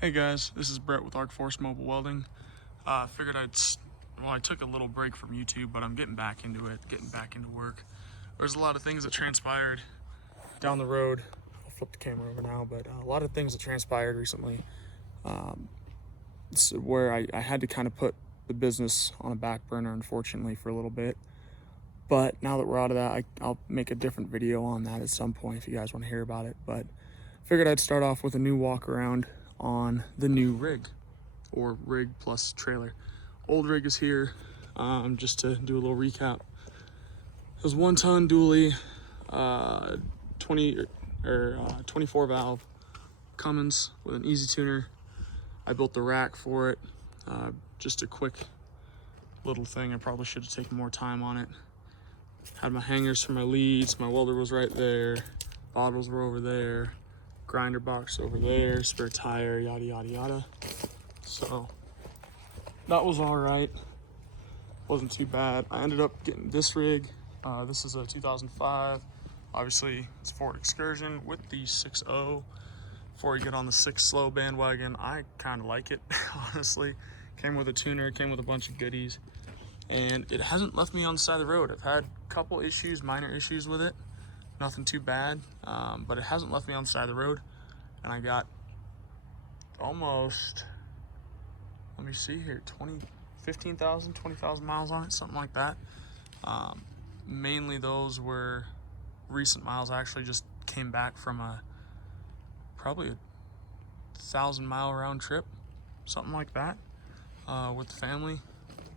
Hey guys, this is Brett with Arc Force Mobile Welding. Figured I took a little break from YouTube, but I'm getting back into it, getting back into work. There's a lot of things that transpired down the road. I'll flip the camera over now, but a lot of things that transpired recently where I had to kind of put the business on a back burner, unfortunately, for a little bit. But now that we're out of that, I'll make a different video on that at some point if you guys want to hear about it. But figured I'd start off with a new walk around on the new rig, or rig plus trailer. Old rig is here. Just to do a little recap, it was 1 ton dually, 24 valve Cummins with an easy tuner. I built the rack for it. Just a quick little thing. I probably should have taken more time on it. Had my hangers for my leads. My welder was right there. Bottles were over there. Grinder box over there, spare tire, yada yada yada. So that was all right, wasn't too bad. I ended up getting this rig. This is a 2005, obviously it's Ford Excursion with the 6.0. Before you get on the 6 slow bandwagon, I kind of like it, honestly. Came with a tuner, came with a bunch of goodies, and it hasn't left me on the side of the road. I've had a couple issues, minor issues with it. Nothing too bad, but it hasn't left me on the side of the road. And I got almost, let me see here, 15,000, 20,000 miles on it, something like that. Mainly those were recent miles. I actually just came back from probably a 1,000-mile round trip, something like that, with the family.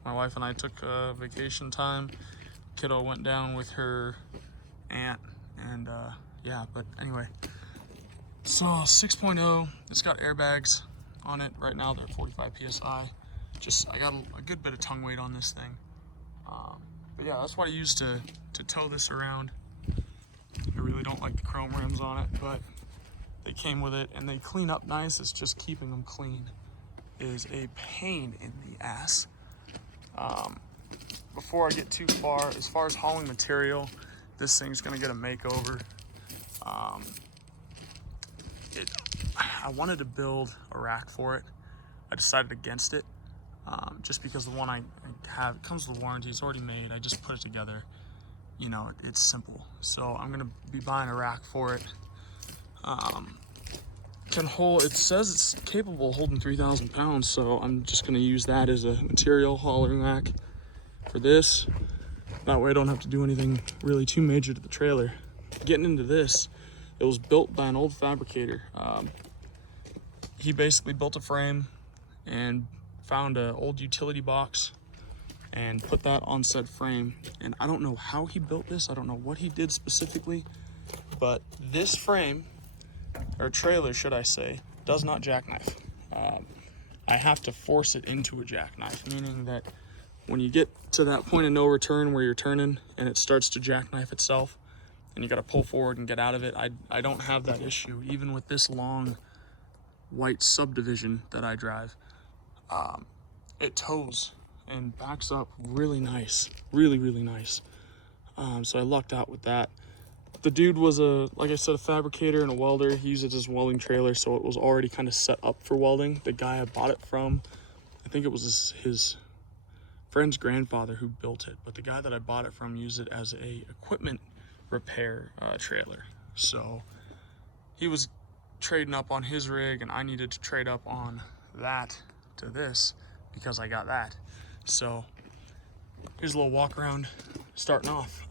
My wife and I took vacation time. Kiddo went down with her aunt. And yeah, but anyway, so 6.0, it's got airbags on it. Right now they're 45 PSI. I got a good bit of tongue weight on this thing. But yeah, that's what I use to tow this around. I really don't like the chrome rims on it, but they came with it and they clean up nice. It's just keeping them clean is a pain in the ass. Before I get too far, as far as hauling material, this thing's gonna get a makeover. I wanted to build a rack for it. I decided against it, just because the one I have, it comes with warranty, it's already made. I just put it together. You know, it's simple. So I'm gonna be buying a rack for it. It says it's capable of holding 3,000 pounds, so I'm just gonna use that as a material hauling rack for this. That way I don't have to do anything really too major to the trailer. Getting into this, it was built by an old fabricator. He basically built a frame and found an old utility box and put that on said frame. And I don't know how he built this. I don't know what he did specifically, but this frame, or trailer should I say, does not jackknife. I have to force it into a jackknife, meaning that when you get to that point of no return where you're turning and it starts to jackknife itself and you got to pull forward and get out of it, I don't have that issue. Even with this long white subdivision that I drive, it tows and backs up really nice, really nice. So I lucked out with that. The dude was like I said, a fabricator and a welder. He used it as a welding trailer, so it was already kind of set up for welding. The guy I bought it from, I think it was his friend's grandfather who built it, but the guy that I bought it from used it as a equipment repair trailer. So he was trading up on his rig and I needed to trade up on that to this because I got that. So here's a little walk around starting off.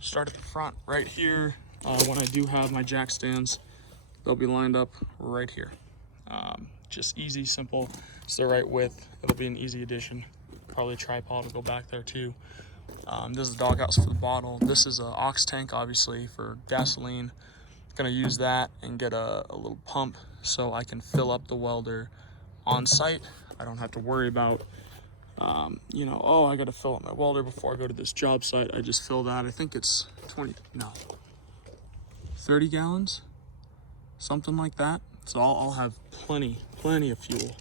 Start at the front right here. When I do have my jack stands, they'll be lined up right here. Just easy, simple. It's the right width. It'll be an easy addition. Probably a tripod will go back there too. This is the doghouse for the bottle. This is an ox tank, obviously, for gasoline. Gonna use that and get a little pump so I can fill up the welder on site. I don't have to worry about, oh, I gotta fill up my welder before I go to this job site. I just fill that. I think it's 30 gallons, something like that. So I'll have plenty of fuel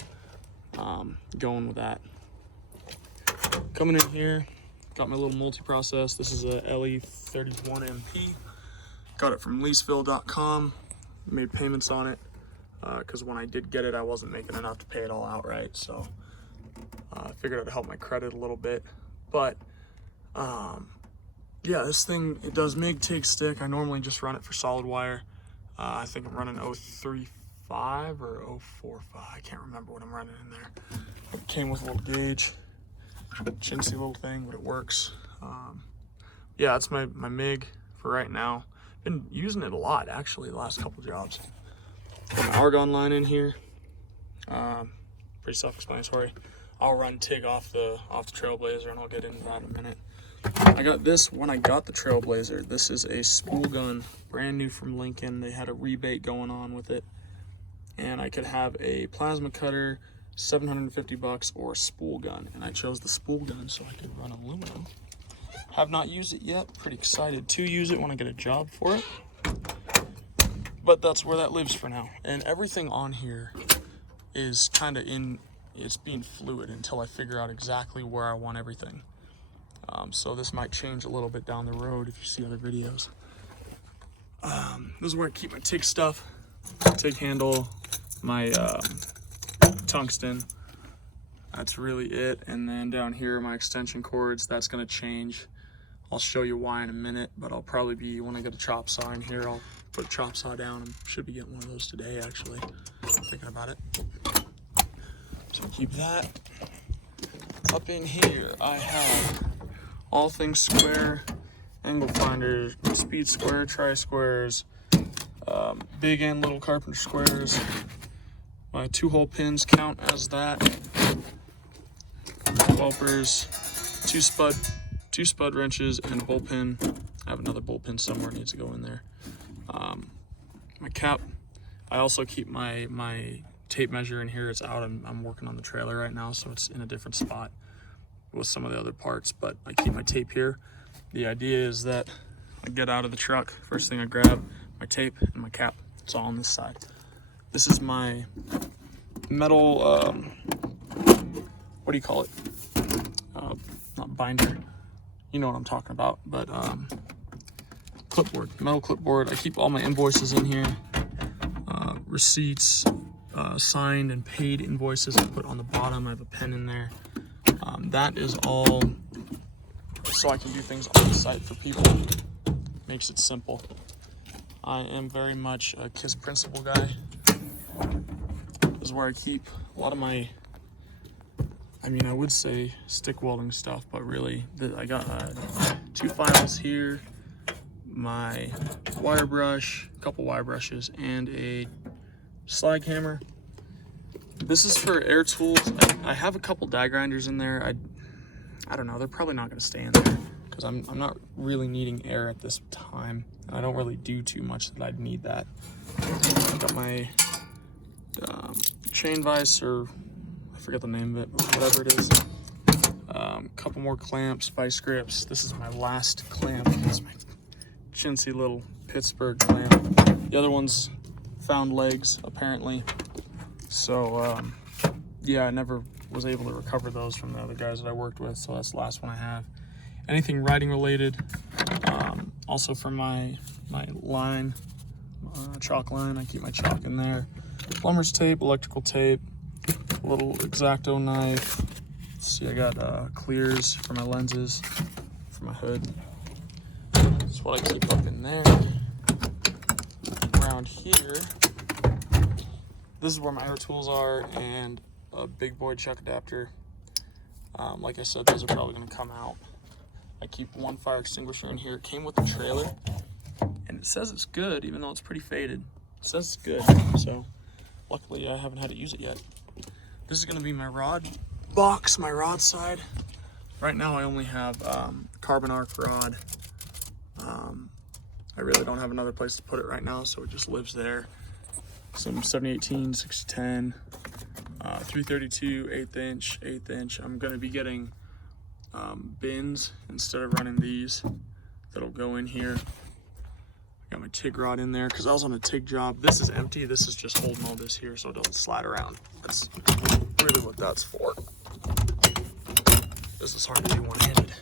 going with that. Coming in here, got my little multi-process. This is a LE31MP. Got it from leaseville.com. Made payments on it. because when I did get it, I wasn't making enough to pay it all outright. So I figured it'd help my credit a little bit. But yeah, this thing, it does MIG, TIG, stick. I normally just run it for solid wire. I think I'm running 035 or 045. I can't remember what I'm running in there. It came with a little gauge, chintzy little thing, but it works. Yeah, that's my MIG for right now. Been using it a lot, actually, the last couple jobs. Got my argon line in here. Pretty self-explanatory. I'll run TIG off the Trailblazer, and I'll get into that in a minute. I got this when I got the Trailblazer. This is a spool gun, brand new from Lincoln. They had a rebate going on with it, and I could have a plasma cutter, $750, or a spool gun, and I chose the spool gun so I could run aluminum. Have not used it yet. Pretty excited to use it when I get a job for it, but that's where that lives for now. And everything on here is kind of it's being fluid until I figure out exactly where I want everything. So this might change a little bit down the road if you see other videos. This is where I keep my TIG stuff, TIG handle, my tungsten. That's really it. And then down here, my extension cords, that's gonna change. I'll show you why in a minute, but I'll probably be, when I get a chop saw in here, I'll put a chop saw down. I should be getting one of those today, actually. Thinking about it. So keep that. Up in here, I have all things square, angle finders, speed square, tri-squares, big and little carpenter squares. My 2-hole pins count as that. Whelpers, two spud wrenches, and a bullpen. I have another bullpen somewhere, needs to go in there. My cap. I also keep my tape measure in here. It's out. I'm working on the trailer right now, so it's in a different spot with some of the other parts, but I keep my tape here. The idea is that I get out of the truck, first thing I grab, my tape and my cap. It's all on this side. This is my metal, what do you call it? Not binder. You know what I'm talking about, but clipboard, metal clipboard. I keep all my invoices in here. Receipts, signed and paid invoices I put on the bottom. I have a pen in there. That is all so I can do things on the site for people. Makes it simple. I am very much a KISS principle guy. This is where I keep a lot of my, I mean, I would say stick welding stuff, but really, I got 2 files here, my wire brush, a couple wire brushes, and a slag hammer. This is for air tools. I have a couple die grinders in there. I don't know, they're probably not gonna stay in there because I'm not really needing air at this time. And I don't really do too much that I'd need that. I've got my chain vise, or I forget the name of it, but whatever it is. Couple more clamps, vice grips. This is my last clamp. It's my chintzy little Pittsburgh clamp. The other ones found legs, apparently. So, yeah, I never was able to recover those from the other guys that I worked with, so that's the last one I have. Anything writing related, also for my line, chalk line, I keep my chalk in there. Plumber's tape, electrical tape, a little X-Acto knife. Let's see, I got clears for my lenses, for my hood. That's what I keep up in there. Around here, this is where my air tools are, and a big boy chuck adapter. Like I said, those are probably gonna come out. I keep one fire extinguisher in here. It came with the trailer, and it says it's good, even though it's pretty faded. It says it's good, so luckily I haven't had to use it yet. This is gonna be my rod box, my rod side. Right now I only have carbon arc rod. I really don't have another place to put it right now, so it just lives there. Some 7018, 610, 332, 1/8 inch. I'm gonna be getting bins instead of running these that'll go in here. I got my TIG rod in there because I was on a TIG job. This is empty. This is just holding all this here so it doesn't slide around. That's really what that's for. This is hard to do one-handed.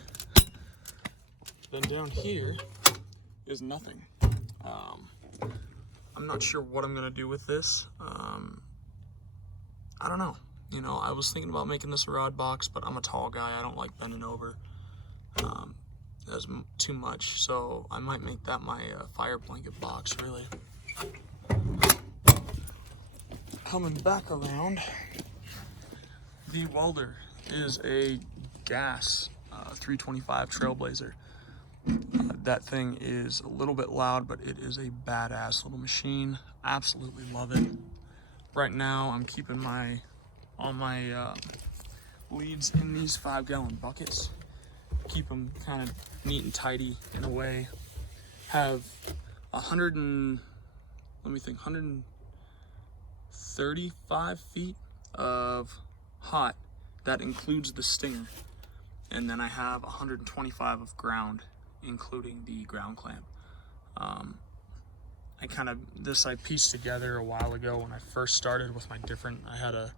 Then down here is nothing. I'm not sure what I'm gonna do with this. I don't know. You know, I was thinking about making this a rod box, but I'm a tall guy. I don't like bending over as too much, so I might make that my fire blanket box, really. Coming back around, the welder is a gas 325 Trailblazer. That thing is a little bit loud, but it is a badass little machine. Absolutely love it. Right now, I'm keeping all my leads in these 5-gallon buckets. Keep them kind of neat and tidy in a way. Have 135 feet of hot. That includes the stinger. And then I have 125 of ground, including the ground clamp. I pieced together a while ago when I first started with I had an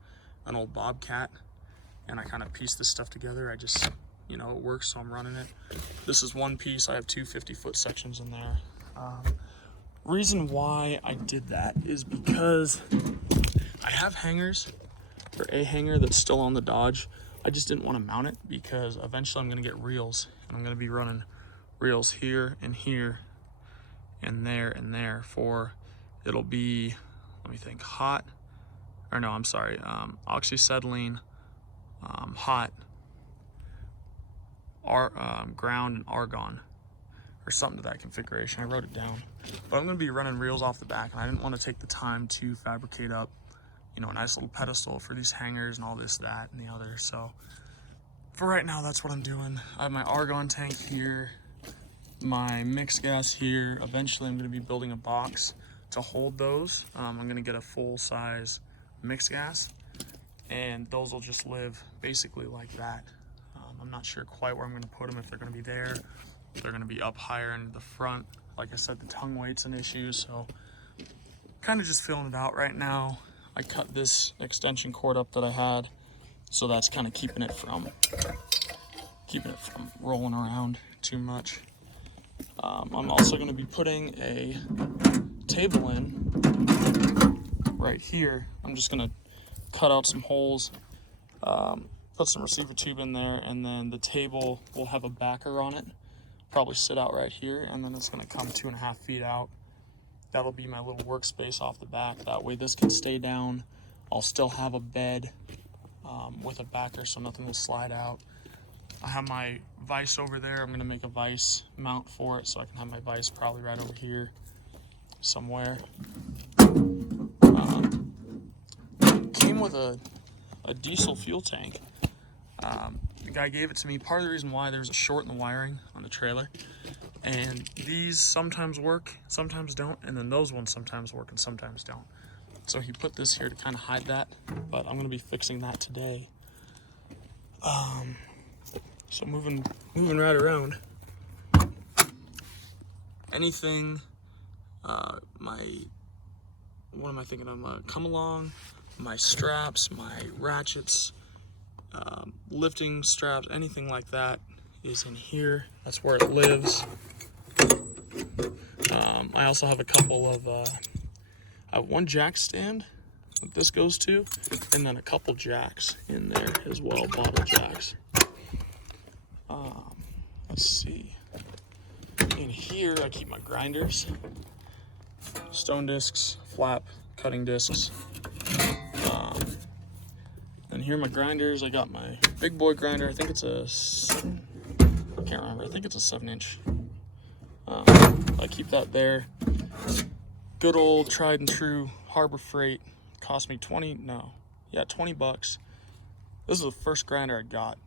old Bobcat, and I kind of pieced this stuff together. I just, you know, it works, so I'm running it. This is one piece. I have two 50-foot sections in there. Reason why I did that is because I have hangers, or a hanger that's still on the Dodge. I just didn't want to mount it because eventually I'm going to get reels, and I'm going to be running reels here and here and there for, it'll be, let me think, oxyacetylene, hot, ground, and argon, or something to that configuration. I wrote it down. But I'm going to be running reels off the back, and I didn't want to take the time to fabricate up, you know, a nice little pedestal for these hangers and all this, that, and the other. So for right now, that's what I'm doing. I have my argon tank here, my mixed gas here. Eventually I'm going to be building a box to hold those. I'm going to get a full-size mixed gas, and those will just live basically like that. I'm not sure quite where I'm going to put them, if they're going to be there, if they're going to be up higher in the front. Like I said, the tongue weight's an issue, so kind of just feeling it out right now. I cut this extension cord up that I had, so that's kind of keeping it from rolling around too much. I'm also going to be putting a table in right here. I'm just going to cut out some holes, put some receiver tube in there, and then the table will have a backer on it. Probably sit out right here, and then it's going to come 2.5 feet out. That'll be my little workspace off the back. That way this can stay down. I'll still have a bed with a backer, so nothing will slide out. I have my vise over there. I'm going to make a vise mount for it, so I can have my vise probably right over here somewhere. Came with a diesel fuel tank. The guy gave it to me. Part of the reason why, there's a short in the wiring on the trailer, and these sometimes work, sometimes don't, and then those ones sometimes work and sometimes don't. So he put this here to kind of hide that, but I'm going to be fixing that today. So moving right around. Anything, what am I thinking of? Come along, my straps, my ratchets, lifting straps, anything like that is in here. That's where it lives. I also have a couple of, I have one jack stand that this goes to, and then a couple jacks in there as well, bottle jacks. Let's see. In here, I keep my grinders, stone discs, flap, cutting discs. And here are my grinders. I got my big boy grinder. I think it's I can't remember. I think it's a 7-inch. I keep that there. Good old tried and true Harbor Freight. Cost me 20 bucks. This is the first grinder I got,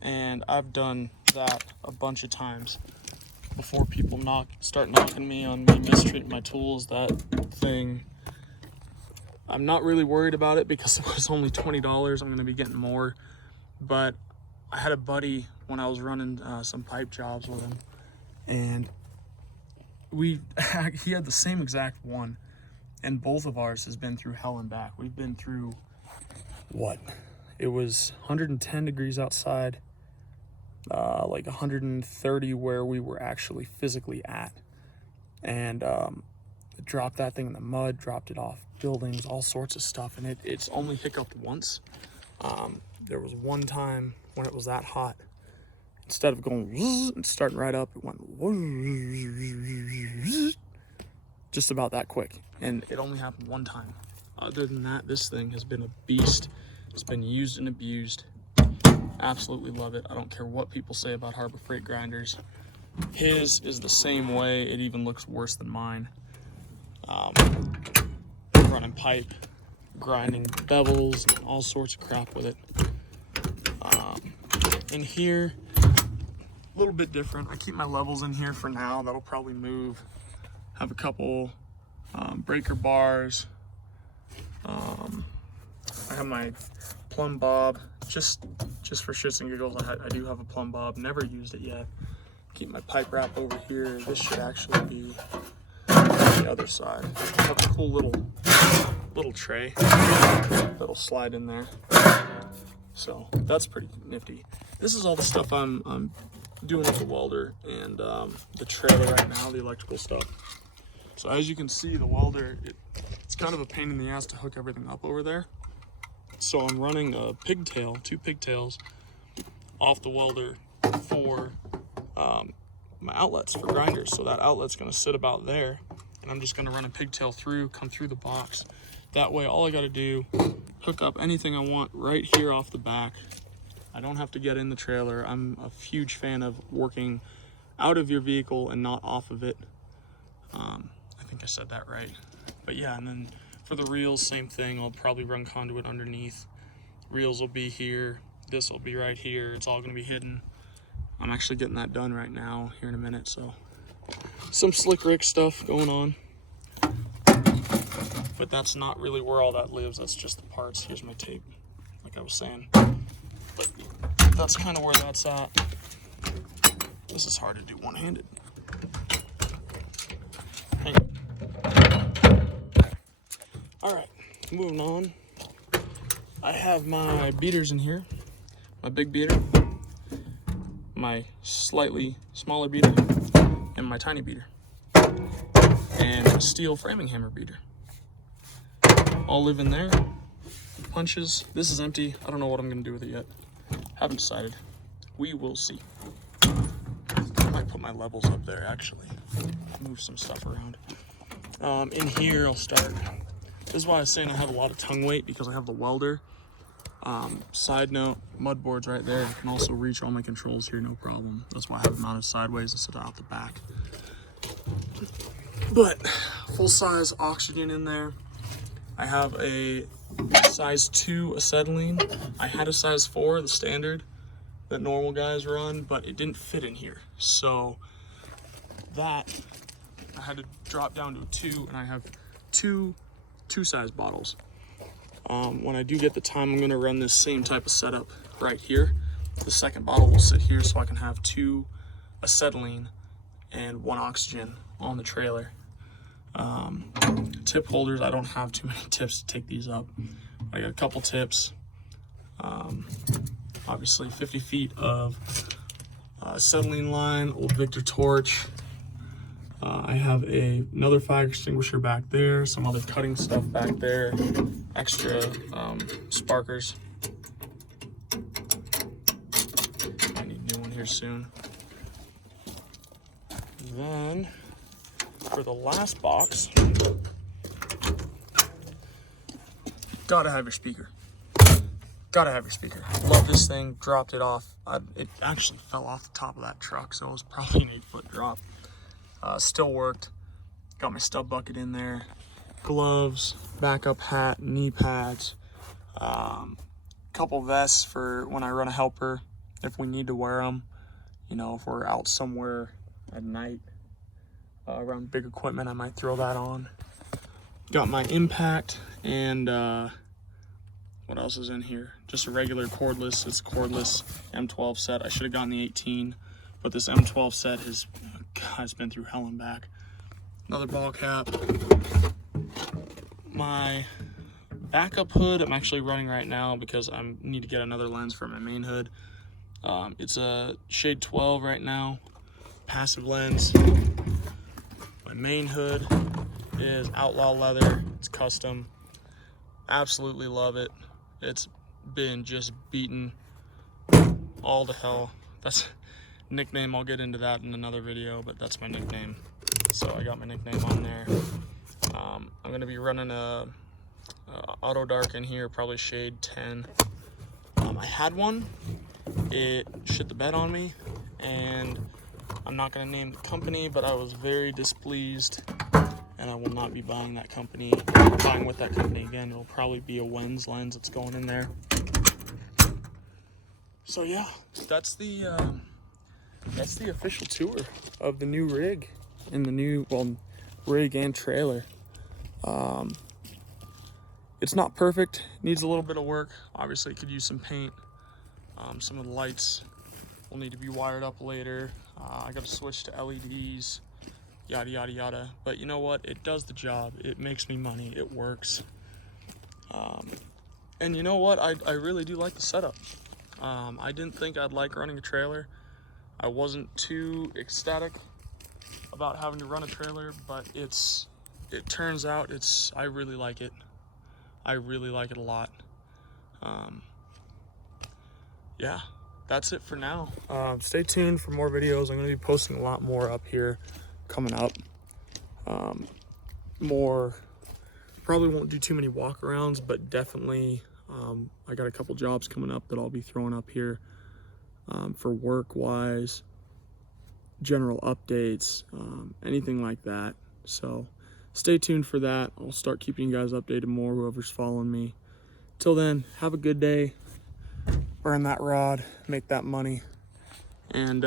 and I've done that a bunch of times before people start knocking me on me mistreating my tools. That thing, I'm not really worried about it because it was only $20. I'm going to be getting more, but I had a buddy when I was running some pipe jobs with him, and he had the same exact one, and both of ours has been through hell and back. We've been through, what? It was 110 degrees outside, like 130 where we were actually physically at. And dropped that thing in the mud, dropped it off buildings, all sorts of stuff, and it's only hiccuped once. There was one time when it was that hot, instead of going and starting right up, it went just about that quick, and it only happened one time. Other than that, this thing has been a beast. It's been used and abused. Absolutely love it. I don't care what people say about Harbor Freight grinders. His is the same way. It even looks worse than mine. Running pipe, grinding bevels, and all sorts of crap with it. In here, a little bit different. I keep my levels in here for now. That'll probably move. Have a couple breaker bars. I have my plumb bob, just for shits and giggles. I do have a plumb bob, never used it yet. Keep my pipe wrap over here. This should actually be on the other side. I have a cool little tray that'll slide in there. So that's pretty nifty. This is all the stuff I'm doing with the welder and the trailer right now, the electrical stuff. So as you can see, the welder, it's kind of a pain in the ass to hook everything up over there. So I'm running a pigtail, 2 pigtails off the welder for my outlets for grinders. So that outlet's gonna sit about there, and I'm just gonna run a pigtail through, come through the box. That way, all I gotta do, hook up anything I want right here off the back. I don't have to get in the trailer. I'm a huge fan of working out of your vehicle and not off of it. I think I said that right. But yeah, and then for the reels, same thing. I'll probably run conduit underneath. Reels will be here. This will be right here. It's all gonna be hidden. I'm actually getting that done right now here in a minute. So some Slick Rick stuff going on. But that's not really where all that lives. That's just the parts. Here's my tape, like I was saying. But that's kind of where that's at. This is hard to do one-handed. Hang on. All right, moving on. I have my beaters in here. My big beater, my slightly smaller beater, and my tiny beater. And a steel framing hammer beater. All live in there. Punches. This is empty. I don't know what I'm gonna do with it yet. Haven't decided. We will see. I might put my levels up there actually. Move some stuff around. In here I'll start. This is why I was saying I have a lot of tongue weight, because I have the welder. Side note, mud board's right there. I can also reach all my controls here, no problem. That's why I have it mounted sideways instead of out the back. But full size oxygen in there. I have a size 2 acetylene. I had a size 4, the standard that normal guys run, but it didn't fit in here. So that I had to drop down to a 2, and I have two size bottles. When I do get the time, I'm gonna run this same type of setup right here. The second bottle will sit here so I can have 2 acetylene and 1 oxygen on the trailer. Tip holders, I don't have too many tips to take these up. I got a couple tips. Obviously 50 feet of acetylene line, old Victor torch. I have another fire extinguisher back there, some other cutting stuff back there, extra sparkers. I need a new one here soon. Then for the last box, gotta have your speaker. Gotta have your speaker. Love this thing. Dropped it off. It actually fell off the top of that truck, so it was probably an 8-foot drop. Still worked. Got my stub bucket in there. Gloves, backup hat, knee pads, couple vests for when I run a helper, if we need to wear them. You know, if we're out somewhere at night around big equipment, I might throw that on. Got my impact, and what else is in here? Just a regular cordless. It's a cordless M12 set. I should have gotten the 18, but this M12 set has, God, it's been through hell and back. Another ball cap. My backup hood I'm actually running right now because I need to get another lens for my main hood. It's a shade 12 right now, passive lens. My main hood is Outlaw Leather. It's custom. Absolutely love it. It's been just beaten all to hell. That's nickname. I'll get into that in another video, but that's my nickname. So I got my nickname on there. I'm gonna be running a auto dark in here, probably shade 10. I had one, it shit the bed on me, and I'm not gonna name the company, but I was very displeased, and I will not be buying that company, buying with that company again. It'll probably be a Wens lens that's going in there. So yeah, that's the official tour of the new rig and the new, well, rig and trailer. It's not perfect, needs a little bit of work. Obviously it could use some paint. Some of the lights will need to be wired up later. I got to switch to LEDs, yada yada yada. But you know what, it does the job. It makes me money, it works. And you know what, I really do like the setup. I didn't think I'd like running a trailer. I wasn't too ecstatic about having to run a trailer, but it turns out I really like it. I really like it a lot. Yeah, that's it for now. Stay tuned for more videos. I'm gonna be posting a lot more up here coming up. Probably won't do too many walkarounds, but definitely I got a couple jobs coming up that I'll be throwing up here for work wise, general updates, anything like that. So stay tuned for that. I'll start keeping you guys updated more, whoever's following me. Till then, have a good day. Burn that rod, make that money. And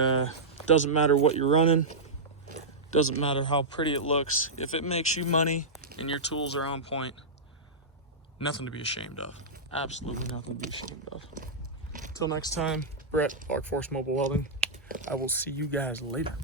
doesn't matter what you're running, doesn't matter how pretty it looks. If it makes you money and your tools are on point, nothing to be ashamed of. Absolutely nothing to be ashamed of. Till next time, Brett, Arc Force Mobile Welding. I will see you guys later.